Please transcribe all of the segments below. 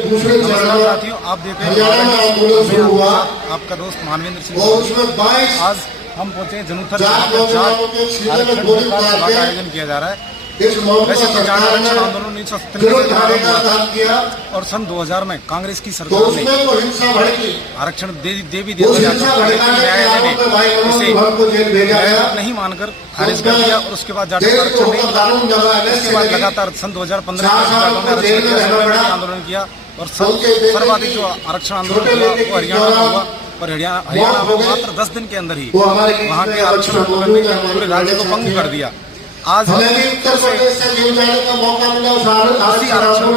नमस्कार साथियों, आप देख रहे हैं आपका दोस्त मानवेंद्र सिंह। आज हम पहुंचे जनुथर आरक्षण का आयोजन किया जा रहा है। वैसे तो जाट आरक्षण आंदोलन 1997 और सन 2000 में कांग्रेस की सरकार ने आरक्षण दे भी दिया, न्यायालय ने इसे नहीं मानकर खारिज कर दिया और उसके बाद जाटों का आरक्षण नहीं मिला। उसके बाद लगातार सन 2015 में जाटों ने आरक्षण आंदोलन किया और सर्वाधिक जो आरक्षण आंदोलन हुआ वो हरियाणा में हुआ और हरियाणा में मात्र 10 दिन के अंदर ही वहाँ के आरक्षण आंदोलन ने पूरे राज्य को भंग कर दिया। आज आरक्षण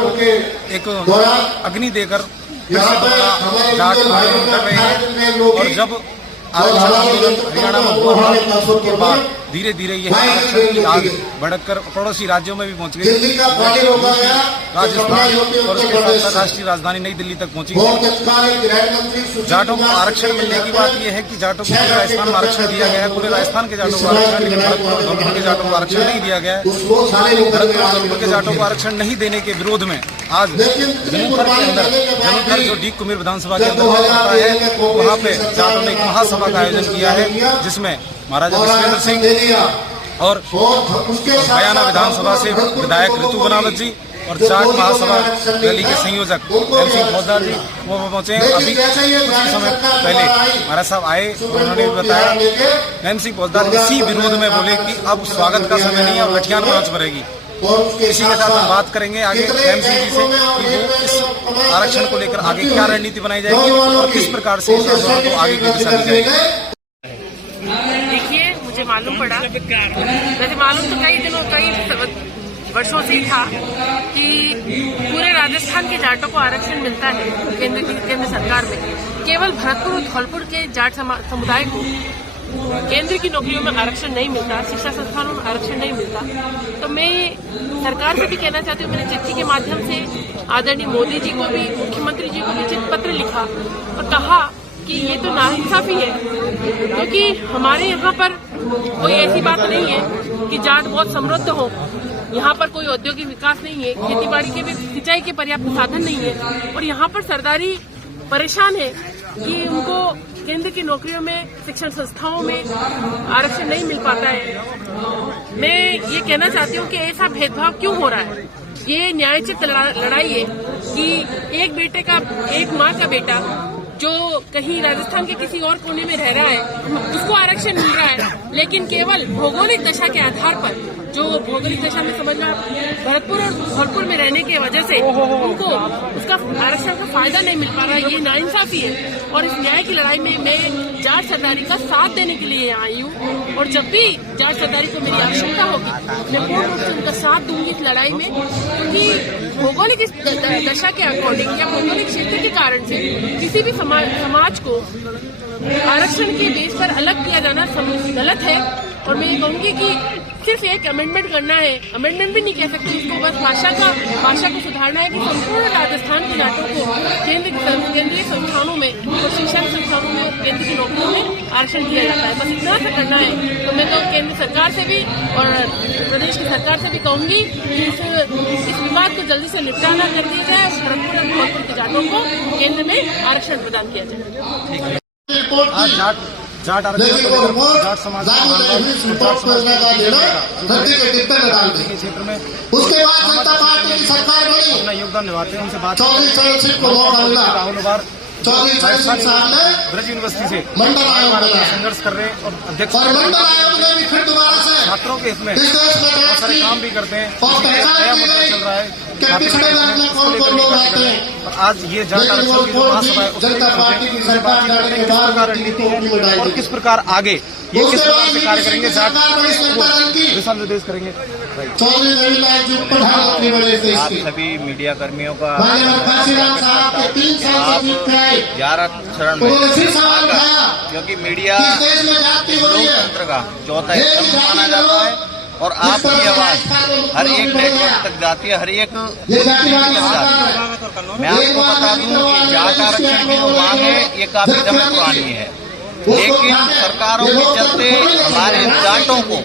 को एक अग्नि देकर जाट आंदोलन कर रहे हैं और जब आरक्षण आंदोलन हरियाणा में हुआ उसके बाद धीरे धीरे यह आरक्षण की आग भड़ककर पड़ोसी राज्यों में भी पहुंच गई। राजस्थान और उसके साथ राष्ट्रीय राजधानी नई दिल्ली तक पहुंची। जाटों को आरक्षण मिलने की बात यह है कि जाटों को पूरे राजस्थान में आरक्षण दिया गया है, पूरे राजस्थान के जाटों को आरक्षण, लेकिन भरतपुर के जाटों को आरक्षण नहीं दिया गया है। भरतपुर के जाटों को आरक्षण नहीं देने के विरोध में आज जनुथर के अंदर, जनुथर जो डी कुमेर विधानसभा के अंदर होता है, वहाँ पे जाटों ने एक महासभा का आयोजन किया है जिसमें महाराजा विश्वेंद्र सिंह और बयाना विधानसभा से विधायक ऋतु बनावत जी और जाट महासभा रैली के संयोजक एम सिंह फौजदार जी वो पहुंचे। अभी कुछ समय पहले महाराज साहब आए, उन्होंने बताया, एम सिंह फौजदार इसी विरोध में बोले कि अब स्वागत का समय नहीं है और लठियान मार्च भरेगी। इसी के साथ हम बात करेंगे आगे एम सिंह जी से कि वो इस आरक्षण को लेकर आगे क्या रणनीति बनाई जाएगी और किस प्रकार से इस आंदोलन को आगे की दिशा दी जाएगी। देखिए, मुझे मालूम पड़ा, वैसे मालूम तो कई वर्षों से ही था कि पूरे राजस्थान के जाटों को आरक्षण मिलता है केंद्र सरकार में। केवल भरतपुर और धौलपुर के जाट समुदाय को केंद्र की नौकरियों में आरक्षण नहीं मिलता, शिक्षा संस्थानों में आरक्षण नहीं मिलता। तो मैं सरकार से भी कहना चाहती हूँ, मैंने चिट्ठी के माध्यम से आदरणीय मोदी जी को भी, मुख्यमंत्री जी को भी चिट्ठी पत्र लिखा और कहा कि ये तो नाइंसाफी है, क्योंकि हमारे यहाँ पर कोई ऐसी बात नहीं है कि जाट बहुत समृद्ध हो। यहाँ पर कोई औद्योगिक विकास नहीं है, खेतीबाड़ी के भी सिंचाई के पर्याप्त साधन नहीं है और यहाँ पर सरदारी परेशान है कि उनको केंद्र की नौकरियों में, शिक्षण संस्थाओं में आरक्षण नहीं मिल पाता है। मैं ये कहना चाहती हूँ कि ऐसा भेदभाव क्यों हो रहा है। ये न्यायोचित लड़ाई है कि एक माँ का बेटा जो कहीं राजस्थान के किसी और कोने में रह रहा है उसको आरक्षण मिल रहा है, लेकिन केवल भौगोलिक दशा के आधार पर, जो भौगोलिक दशा में समझना भरतपुर और धौलपुर में रहने की वजह से उनको उसका आरक्षण का फायदा नहीं मिल पा रहा है। ये नाइंसाफी है और इस न्याय की लड़ाई में मैं जाट सरदारी का साथ देने के लिए आई हूँ और जब भी जाट सरदारी को मेरी आवश्यकता होगी मैं पूर्ण रूप से उनका साथ दूंगी इस लड़ाई में, क्योंकि भौगोलिक दशा के अकॉर्डिंग या भौगोलिक क्षेत्र के कारण से किसी भी समाज को आरक्षण के बेस पर अलग किया जाना गलत है। और मैं ये कहूंगी कि सिर्फ एक अमेंडमेंट करना है, अमेंडमेंट भी नहीं कह सकते इसको, बस भाषा को सुधारना है कि संपूर्ण राजस्थान के जाटों को केंद्रीय संस्थानों में और शिक्षा संस्थानों में और केंद्र की नौकरियों में आरक्षण दिया जाता है। बस इतना सा करना है। तो मैं तो केंद्र सरकार से भी और प्रदेश की सरकार से भी कहूंगी कि इस विवाद को जल्दी से निपटारा कर दिया जाए और भरतपुर और धौलपुर के जाटों को केंद्र में आरक्षण प्रदान किया जाए। जाट आरक्षण जाट समाज क्षेत्र में उसके बाद जनता पार्टी की सरकार बनी, अपना योगदान निभाते हैं। उनसे बात राहुल ब्रज यूनिवर्सिटी से मंडल आयोग संघर्ष कर रहे हैं और अध्यक्ष मंडल आयोग ने भी फिर दोबारा से छात्रों के इसमें बहुत सारे काम भी करते हैं। नया मुद्दा चल रहा है और आज ये जाट आरक्षण की जो महासभा है उससे बातचीत करते हैं किस प्रकार रणनीति है और किस प्रकार आगे ये किस प्रकार से कार्य करेंगे, जाट दिशा निर्देश करेंगे। आप सभी मीडिया कर्मियों का आरक्षण में क्योंकि मीडिया लोकतंत्र का चौथा स्तंभ माना जाता है और आपकी आवाज हर एक नेटवर्क तक जाती है, हर एक जाती है। मैं आपको बता दूं कि जाट आरक्षण की जो मांग है ये काफी समय पुरानी है, लेकिन सरकारों के चलते हमारे जाटों को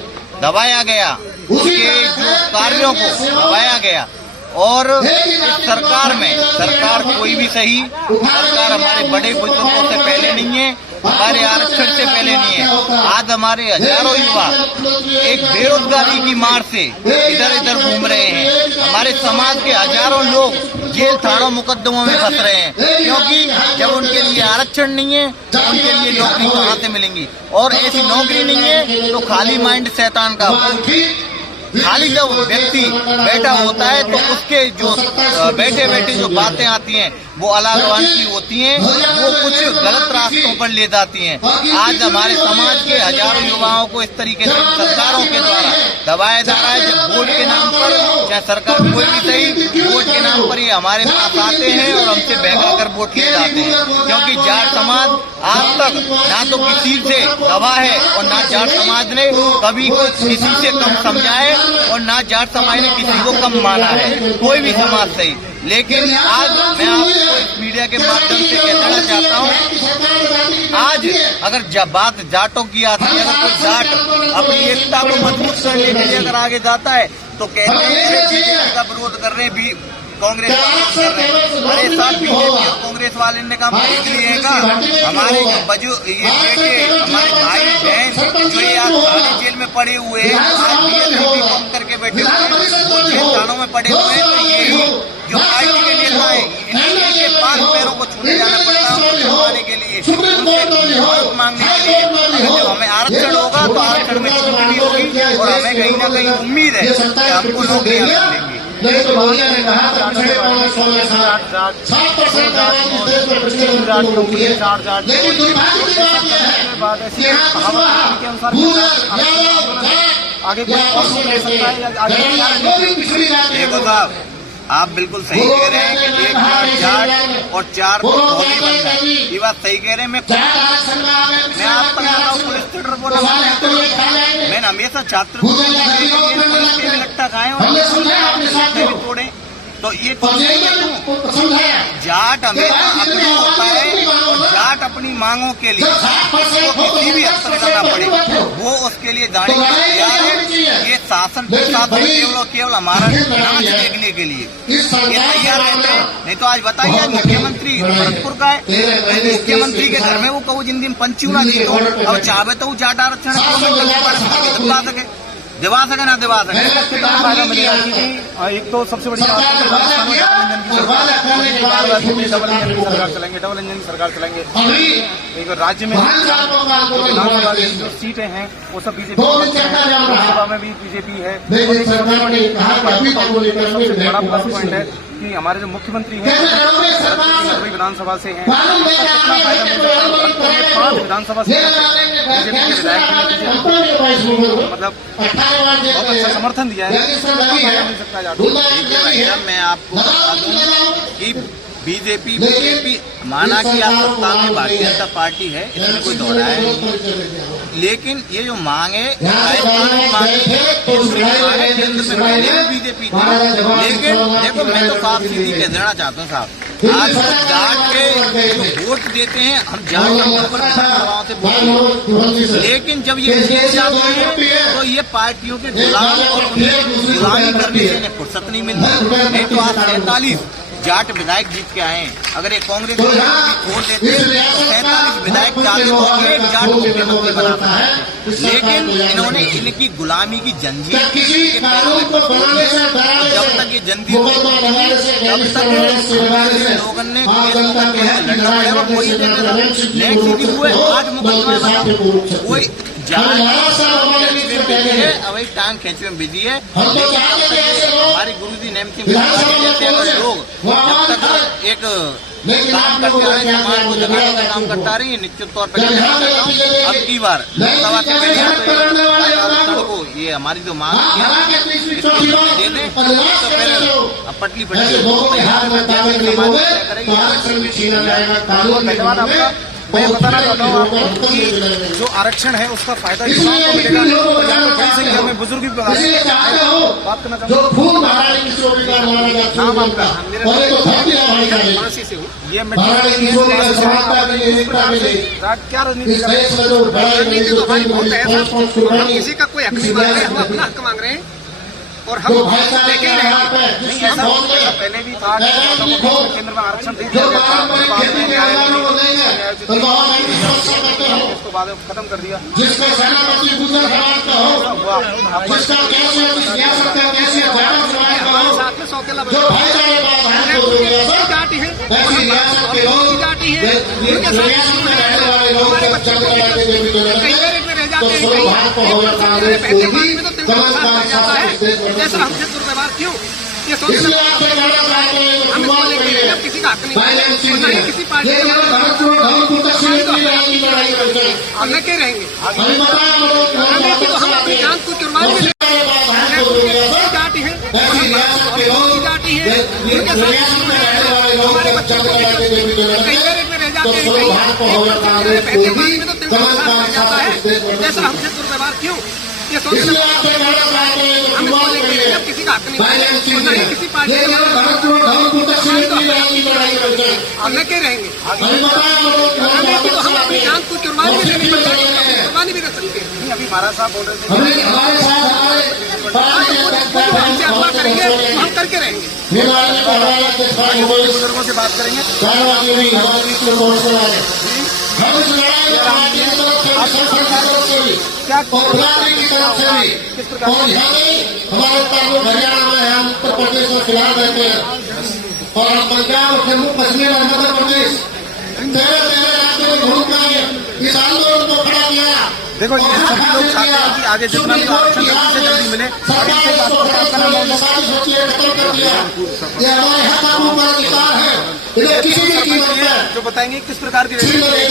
दबाया गया, उनके जो कार्यों को दबाया गया और इस सरकार में, सरकार कोई भी सही, सरकार हमारे बड़े बुजुर्गों से पहले नहीं है, हमारे आरक्षण से पहले नहीं है। आज हमारे हजारों युवा एक बेरोजगारी की मार से इधर इधर घूम रहे हैं। हमारे समाज के हजारों लोग जेल थानों मुकदमों में फंस रहे हैं, क्योंकि जब उनके लिए आरक्षण नहीं है तो उनके लिए नौकरी कहाँ से मिलेंगी। और ऐसी नौकरी नहीं है तो खाली माइंड शैतान का। खाली जब व्यक्ति बैठा होता है तो उसके जो बैठे बैठे जो बातें आती हैं वो अलागवान की होती हैं, वो कुछ गलत रास्तों पर ले जाती हैं। आज हमारे समाज के हजारों युवाओं को इस तरीके से सरकारों के द्वारा दबाया जा रहा है। जब वोट के नाम पर, चाहे सरकार कोई भी सही, वोट के नाम पर ये हमारे पास आते हैं और हमसे बहका कर वोट ले जाते हैं। क्योंकि जाट समाज आज तक ना तो किसी से दबा है और ना जाट समाज ने कभी किसी से कम समझा है और ना जाट समाज ने किसी को कम माना है, कोई भी समाज सही। लेकिन आज मैं आपको इस मीडिया के माध्यम से कहना चाहता हूँ, आज अगर जब बात जाटों की आती है, अगर कोई जाट अपनी एकता को मजबूत करने के लिए अगर आगे जाता है तो कहते हैं बीजेपी का विरोध कर रहे हैं, भी कांग्रेस कर रहे हैं। अरे साथ बीजेपी और कांग्रेस वाले ने काम देख लिए है का हमारे ये बेटे, हमारे भाई बहन जो ये आज सारे जेल में पड़े हुए हैं, आज भी काम करके बैठे हुए हैं, वो जेल थानों में पड़े हुए हैं। तो यही जो पार्टी के नेता है, इनके पांच पैरों को छूने जाना पड़ता है हमारे के लिए, वोट मांगने के लिए। जब हमें आरक्षण होगा तो आरक्षण में छूट भी होगी और हमें कहीं ना कहीं उम्मीद है कि हमको नौकरियां मिलेंगी। नहीं तो भैया ने कहा था पिछले 7% लेकिन दुर्भाग्य की बात यह है कि यहाँ आगे देखो साहब, आप बिल्कुल सही कह रहे हैं कि एक जाट और चार धोबी बनता है, ये बात सही कह रहे हैं। मैं आपको बताता हूँ, पुलिस थिएटर बोला मैंने हमेशा छात्र पुलिस के भी लट्टा खाए और तोड़े। तो ये जाट हमेशा अपनी होता है और जाट अपनी मांगों के लिए किसी भी हद तक करना पड़े वो उसके लिए जाने के लिए तैयार है। ये शासन प्रशासन केवल हमारा नाच देखने के लिए ये तैयार रहते हैं। नहीं तो आज बताइए, मुख्यमंत्री भरतपुर का है, मुख्यमंत्री के घर में वो कहू जिन दिन पंचूना जीतो, अब चाहे तो जाट आरक्षण दिवा सके, दिवा सके ना दिवा सके। एक तो सबसे बड़ी बात है डबल इंजन सरकार चलेंगे, डबल इंजन सरकार चलेंगे। एक राज्य में विधानसभा की जो सीटें हैं वो सब बीजेपी, लोकसभा में भी बीजेपी है। सबसे बड़ा प्लस पॉइंट है कि हमारे जो मुख्यमंत्री हैं विधानसभा से हैं, 5 विधानसभा से बीजेपी के विधायक मतलब बहुत अच्छा समर्थन दिया है। मिल सकता है भाई साहब, मैं आपको बता दूं कि बीजेपी माना कि आप सत्ता में भारतीय जनता पार्टी है, इसमें कोई दौड़ा है, लेकिन ये जो मांग है राजस्थान की मांग है, केंद्र में पहले भी बीजेपी थी। लेकिन देखो, मैं तो साफ सीधी कह देना चाहता हूँ साहब, आज जाट के जो वोट देते हैं, हम जाट के ऊपर विधानसभाओं से वोट, लेकिन जब ये जीत जाते हैं तो ये पार्टियों के गुलाम और उन्हें गुलामी करने से इन्हें फुर्सत नहीं मिलती। नहीं तो आज 47 जाट विधायक जीत के आए। अगर एक कांग्रेस छोड़ देते तो 47 विधायक चाहते तो एक जाट मुख्यमंत्री बनाता है, लेकिन इन्होंने इनकी गुलामी की जंजीर के पैरों में जब तक ये जंजीर तब तक लोगों ने लड़ना पड़ेगा। कोई नेक्स्ट सीधी हुए 8 मुकदमा कोई अवैध टांग खींचने में बिजी है। हमारे गुरुजी नेमती लोग जब तक एक काम करते आ रहे, समाज को जगाने का काम करता रही है, निश्चित तौर पर अब की बार लोकसभा से पहले को ये हमारी जो मांग दे दें तो फिर पटली मैं बताना चाहता हूँ आपको कि जो आरक्षण है उसका फायदा युवाओं को मिलेगा और यहाँ पर बड़ी संख्या में बुजुर्ग भी बात करना चाहता हूँ। नाम आपका? ये क्या राजनीति किसी का कोई हक नहीं मांग रहे, हम अपना हक मांग रहे हैं और हम देखे ही रहेंगे। पहले भी था केंद्र में आरक्षण दे दिया गया था, उसको बाद में खत्म कर दिया। जिसका सेनापति गुजर समाज का हो, जिसका कैसे जो भाईचारे का आधार को ऐसी रियासत के लोग रियासत में रहने वाले लोग जब चल जाते तो सौभाग्य को हो कांग्रेस को भी कमल का साथ देश में क्यों इसलिए आपसे कहना चाहते हैं किसी का हक नहीं, किसी पार्टी ये केवल धर्मपुर तक सीमित नहीं रहेगी लड़ाई करके हम लगे रहेंगे। हमें बताया हम अपनी जान को कुर्बान भी जाति है ऐसी रियासत के लोग रियासत में रहने वाले लोग जब चल जाते तो सौभाग्य को हो कांग्रेस को भी कमल का साथ देश में हमसे दुर्व्यवहार क्यों इसलिए आपसे कहना चाहते हैं किसी का हक नहीं, किसी पार्टी ये केवल धर्मपुर तक सीमित नहीं रहेगी लड़ाई करके हम लगे रहेंगे। हमें बताया हम अपनी जान को कुर्बानी भी कर सकते हैं। अभी महाराज साहब बोल रहे थे हमें हमारे साथ हमारे हमसे अगवा करेंगे तो हम करके रहेंगे। बुजुर्गों से बात करेंगे। हम इस लड़ाई में पार्टी की तरफ से संसद की तरफ से भी और प्रधानमंत्री की तरफ से भी और यहाँ नहीं हमारे उत्तर हरियाणा में है, हम उत्तर प्रदेश में फिलहाल रहते हैं और हम पंजाब जम्मू कश्मीर और मध्य प्रदेश 13 राज्यों में घूम कर इस आंदोलन को खड़ा किया। देखो ये सभी लोग चाहते हैं कि आगे जितना भी आरक्षण जल्दी से जल्दी मिले। ये हमारे हक कानून का अधिकार है, इन्हें किसी भी कीमत पर जो बताएंगे किस प्रकार की लड़ाई लड़ी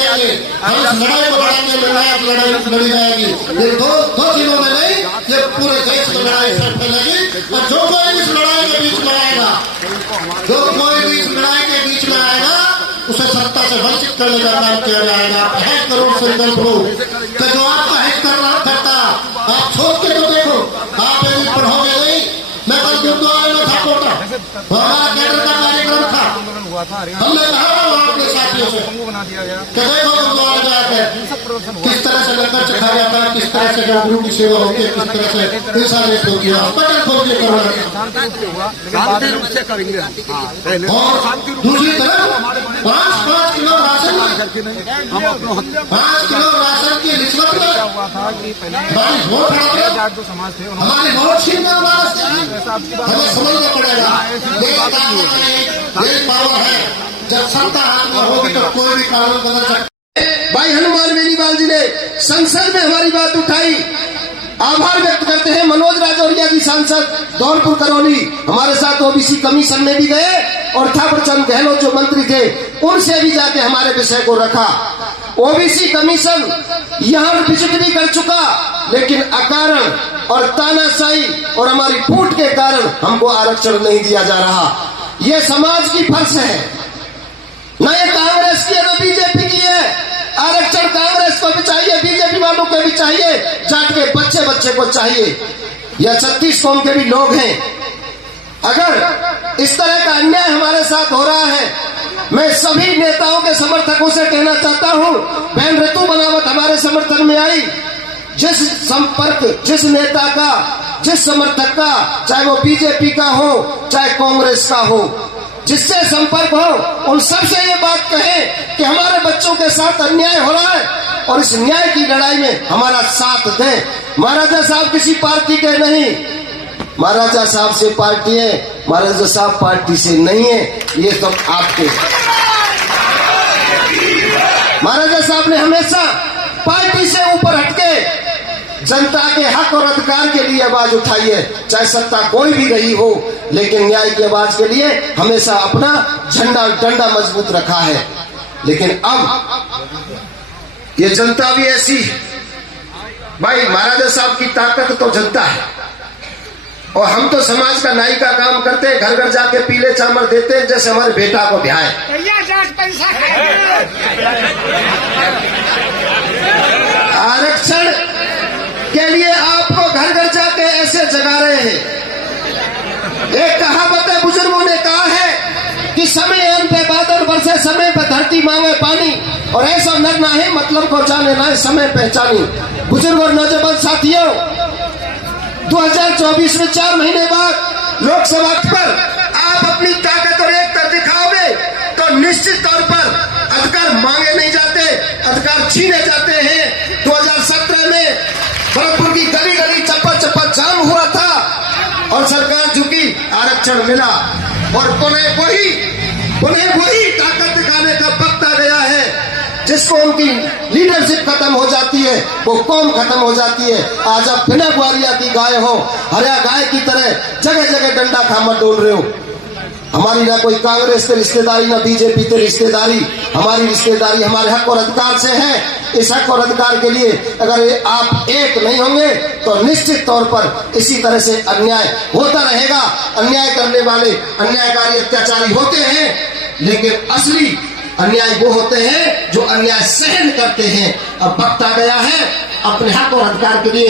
जाएगी। ये दो जिलों में नहीं, ये पूरे देश में लड़ाई फैलेगी और जो कोई इस लड़ाई के बीच में आएगा, जो कोई भी इस लड़ाई के बीच में आएगा उसे सत्ता से वंचित करने का काम किया जाएगा। 1 करोड़ संकल्प हो तो जो आपका हित करता आप सोच के तो देखो, आप यदि पढ़ोगे नहीं। मैं कल गुरुद्वारे में था कोटा, हमारा कैडर का कार्यक्रम था, हमने कहा अपने साथियों से बना दिया गया कि देखो गुरुद्वारे जाकर किस तरह से लंगर चखा जाता है, किस तरह से गुरु की सेवा होती है, किस तरह से इंसानियत होती है। हॉस्पिटल खोल के करवा और दूसरी तरफ 5 किलो राशन 5 किलो राशन की रिश्वत में हमारी वोट समाज थे हमारी वोट छीनने हमें समझना पड़ेगा। ये पावर है, जब सत्ता हाथ में होगी तो कोई भी कानून बदल सकता है। भाई हनुमान बेनीवाल जी ने संसद में हमारी बात उठाई, आभार व्यक्त करते हैं। मनोज राजौरिया जी सांसद धौलपुर करौली हमारे साथ ओबीसी कमीशन में भी गए और थावरचंद गहलोत जो मंत्री थे उनसे भी जाके हमारे विषय को रखा। ओबीसी कमीशन यहाँ विजिट भी कर चुका, लेकिन अकारण और तानाशाही और हमारी फूट के कारण हमको आरक्षण नहीं दिया जा रहा। ये समाज की फर्ज है, न ये कांग्रेस की है न बीजेपी की है। आरक्षण कांग्रेस को भी चाहिए, बीजेपी वालों को भी चाहिए, जाट के बच्चे बच्चे को चाहिए, या 36 कौम के भी लोग हैं। अगर इस तरह का अन्याय हमारे साथ हो रहा है, मैं सभी नेताओं के समर्थकों से कहना चाहता हूं, बहन ऋतु बनावत हमारे समर्थन में आई। जिस संपर्क, जिस नेता का, जिस समर्थक का, चाहे वो बीजेपी का हो चाहे कांग्रेस का हो, जिससे संपर्क हो, उन सबसे ये बात कहें कि हमारे बच्चों के साथ अन्याय हो रहा है और इस न्याय की लड़ाई में हमारा साथ दें। महाराजा साहब किसी पार्टी के नहीं, महाराजा साहब से पार्टी है, महाराजा साहब पार्टी से नहीं है, ये सब आपके। महाराजा साहब ने हमेशा पार्टी से ऊपर हटके जनता के हक और अधिकार के लिए आवाज उठाई है, चाहे सत्ता कोई भी रही हो, लेकिन न्याय की आवाज के लिए हमेशा अपना झंडा डंडा मजबूत रखा है। लेकिन अब ये जनता भी ऐसी, भाई महाराजा साहब की ताकत तो जनता है और हम तो समाज का न्याय का काम करते हैं, घर घर जाके पीले चावल देते हैं जैसे हमारे बेटा को ब्याह। आरक्षण के लिए आपको घर घर जाके ऐसे जगा रहे हैं। एक कहावत है, बुजुर्गों ने कहा है कि समय अन पे बादल बरसे, समय पे धरती मांगे पानी, और ऐसा नर ना है मतलब को जाने ना समय पहचानी। बुजुर्ग और नौजवान साथियों, 2024 में 4 महीने बाद लोकसभा पर आप अपनी ताकत और एकता दिखाओगे तो निश्चित तौर पर अधिकार मांगे नहीं जाते, अधिकार छीने जाते हैं। 2017 में भरतपुर की गली गली चप्पा चप्पा जाम हुआ था और सरकार झुकी, आरक्षण मिला और उन्हें वही ताकत दिखाने का वक्त आ गया है जिसको उनकी लीडरशिप खत्म हो जाती है, वो कौम खत्म हो जाती है। आज आप बिना ग्वालिया की गाय हो, हरिया गाय की तरह जगह जगह डंडा खामर डोल रहे हो। हमारी ना कोई कांग्रेस से रिश्तेदारी, ना बीजेपी से रिश्तेदारी, हमारी रिश्तेदारी हमारे हक और अधिकार से है। इस हक और अधिकार के लिए अगर आप एक नहीं होंगे तो निश्चित तौर पर इसी तरह से अन्याय होता रहेगा। अन्याय करने वाले अन्यायकारी अत्याचारी होते हैं, लेकिन असली अन्याय वो होते हैं जो अन्याय सहन करते हैं। अब वक्त आ गया है अपने हक और अधिकार के लिए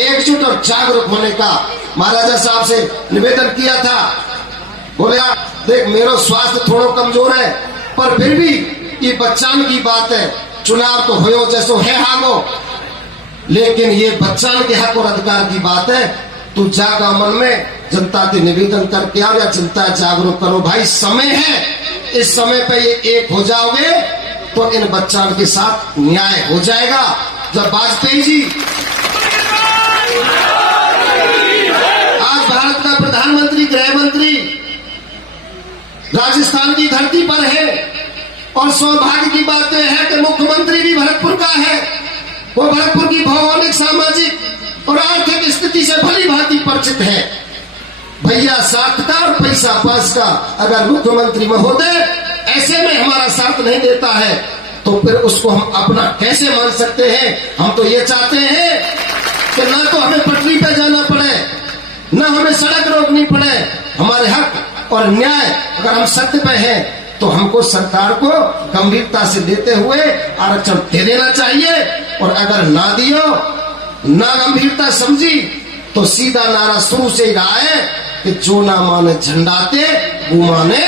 एकजुट और जागरूक होने का। महाराजा साहब से निवेदन किया था, बोले देख मेरो स्वास्थ्य थोड़ा कमजोर है पर फिर भी ये बच्चान की बात है, चुनाव तो हो जैसो है हागो, लेकिन ये बच्चान के हक और अधिकार की बात है। तू जागा मन में जनता से निवेदन करके आओ या जनता जागरूक करो। भाई समय है, इस समय पे ये एक हो जाओगे तो इन बच्चान के साथ न्याय हो जाएगा। जब वाजपेयी जी आज भारत का प्रधानमंत्री, गृह मंत्री राजस्थान की धरती पर है और सौभाग्य की बात है कि मुख्यमंत्री भी भरतपुर का है। वो भरतपुर की भौगोलिक, सामाजिक और आर्थिक स्थिति से भली भांति परिचित है। भैया साथ का और पैसा पास का अगर मुख्यमंत्री महोदय ऐसे में हमारा साथ नहीं देता है तो फिर उसको हम अपना कैसे मान सकते हैं। हम तो ये चाहते हैं कि ना तो हमें पटरी पे जाना पड़े, ना हमें सड़क रोकनी पड़े। हमारे हक और न्याय अगर हम सत्य पे हैं तो हमको सरकार को गंभीरता से लेते हुए आरक्षण दे देना चाहिए, और अगर ना दियो, ना गंभीरता समझी तो सीधा नारा शुरू से ही रहा है कि जो ना माने झंडाते वो माने